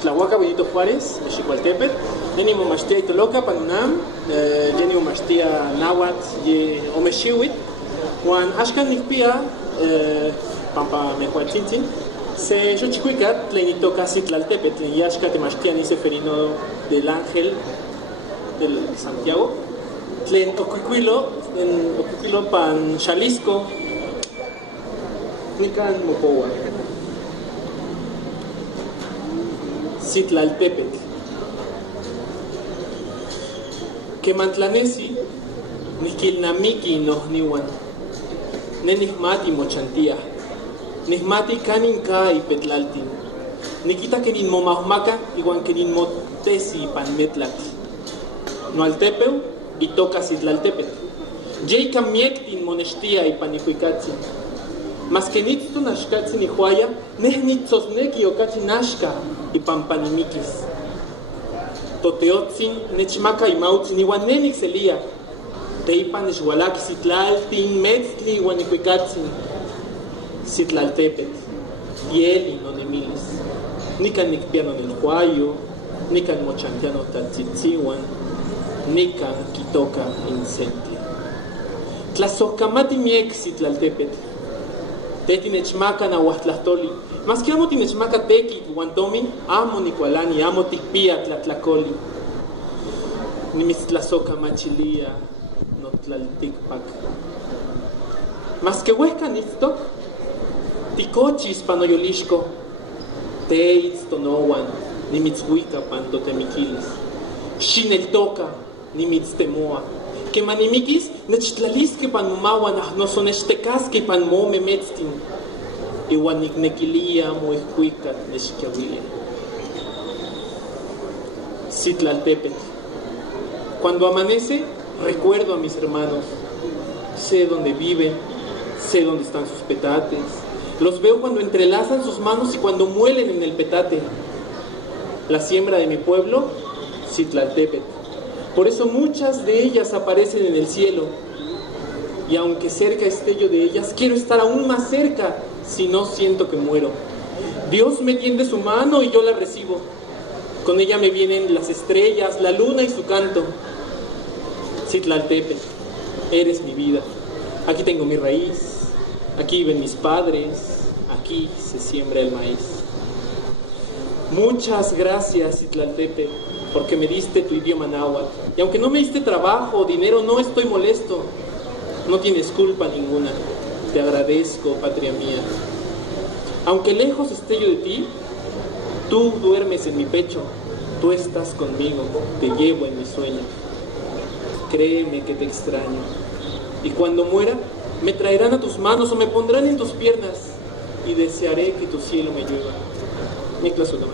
Ixtlahuaca Benito Juárez, Mexicoaltepetl, Yeni Momachtia Itoloca, Panunam, Yeni Momachtia Nahuatl, Omexiuit, Juan Ashkan Nikpia, Pampa Mehuatzintzin, se Xochicuicat, Tlenitoca Citlaltepetl, Yashka Temachtia Niceferino del Ángel del Santiago, Tlen Ocuicuilo, en Ocuicuilo Pan Xalisco, Nican Mopoa. Citlaltepetl. Quemantlanesi, Niquilnamiki Nohniwan, Nenihmati Mochantia, Nihmati Kaninka y Petlaltin, Nikita Kenin Momahmaca, igual Kenin Motesi Panmetlat, Noaltepeu y toca Citlaltepetl, Jayka Miektin Monestia y Panihuicatzi, Maskenitzu Nashkatzi Nihuaya, Nehnitzosneki Okachi Nashka y Pampanimikis. Toteotzin, Nechmaca y Mautzin, igual Nenixelia, Teipan Ixhualac, Citlaltin, Metzli, Guanicuicatzin, Citlaltepetl, Yeli, Nonemilis, Nican Nicpiano del Huayo, Nican Mochantiano Tatzitziwan, Nican Quitoca Incentia. Tlazocamati Miek Citlaltepetl, Tetin Echmaca Nahuatlastoli, más que amo tinechmaca teki, guantomi, amo nicualani, amo tikpia tlatlacoli. Nimishtlazoca machilia, no tlaltikpak. Más que huesca nistok, ticochis panoyolishko, teitz tonowan, nimitzhuica pantotemiquilis. Xineltoca, nimitztemoa. Que manimikis, nechtlalisque panmumawan, no son estecasque panmome metztin. Iwan niknequilia moihcuicat nexquiahuilia. Citlaltepetl. Cuando amanece, recuerdo a mis hermanos. Sé dónde viven, sé dónde están sus petates. Los veo cuando entrelazan sus manos y cuando muelen en el petate. La siembra de mi pueblo, Citlaltepetl. Por eso muchas de ellas aparecen en el cielo. Y aunque cerca esté yo de ellas, quiero estar aún más cerca. Si no, siento que muero. Dios me tiende su mano y yo la recibo. Con ella me vienen las estrellas, la luna y su canto. Citlaltepetl, eres mi vida. Aquí tengo mi raíz. Aquí viven mis padres. Aquí se siembra el maíz. Muchas gracias, Citlaltepetl, porque me diste tu idioma náhuatl. Y aunque no me diste trabajo o dinero, no estoy molesto. No tienes culpa ninguna. Te agradezco, patria mía. Aunque lejos esté yo de ti, tú duermes en mi pecho, tú estás conmigo, te llevo en mis sueños. Créeme que te extraño. Y cuando muera, me traerán a tus manos o me pondrán en tus piernas y desearé que tu cielo me llueva. Mi clase de